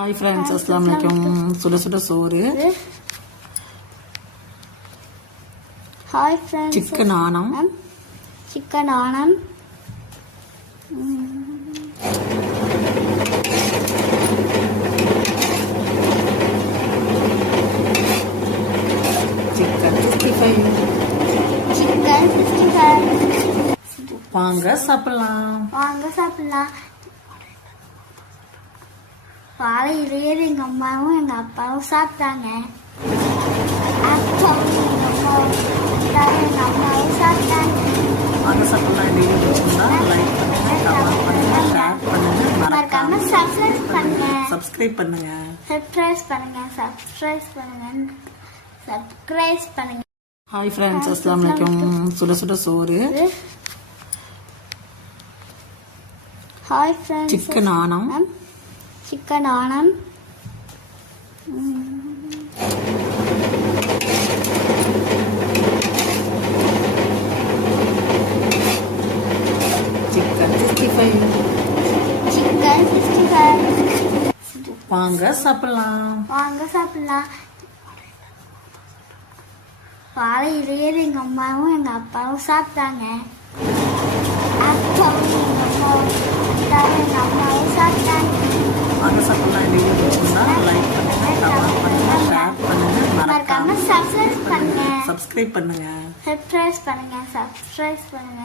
Hi friends, அஸ்ஸலாமு அலைக்கும். சுட சுட சோறு, hi friends, chicken annum, chicken annum, chicken 65. Chicken 65. வாங்க சாப்பிடலாம். வாங்க சாப்பிடலாம். காலையிலேயே எங்கள் அம்மாவும் எங்கள் அப்பாவும் சாப்பிட்டாங்க. அப்பாவும் எங்கள் அம்மாவும் சாப்பிட்டாங்க. வாங்க சாப்பிடலாம். வீடியோ பிடிச்சிருந்தா லைக் பண்ணுங்க, கமெண்ட் பண்ணுங்க, ஷேர் பண்ணுங்க, மறக்காம சப்ஸ்கிரைப் பண்ணுங்க. சப்ஸ்கிரைப் பண்ணுங்க. ஹாய் ஃப்ரெண்ட்ஸ், அஸ்ஸலாமு அலைக்கும். சுட சுட சோறு, hi friends, chicken annum, chicken annum, chicken 65. Chicken 65. வாங்க சாப்பிடலாம். வாங்க சாப்பிடலாம். காலையிலேயே எங்கள் அம்மாவும் எங்கள் அப்பாவும் சாப்பிட்டாங்க. அப்பாவும் எங்கள் அம்மாவும் சாப்பிட்டாங்க. வாங்க சாப்பிடலாம். வீடியோ பிடிச்சிருந்தா லைக் பண்ணுங்க, கமெண்ட் பண்ணுங்க, ஷேர் பண்ணுங்க, மறக்காம சப்ஸ்கிரைப் பண்ணுங்க. சப்ஸ்கிரைப் பண்ணுங்க. சப்ஸ்கிரைப் பண்ணுங்க.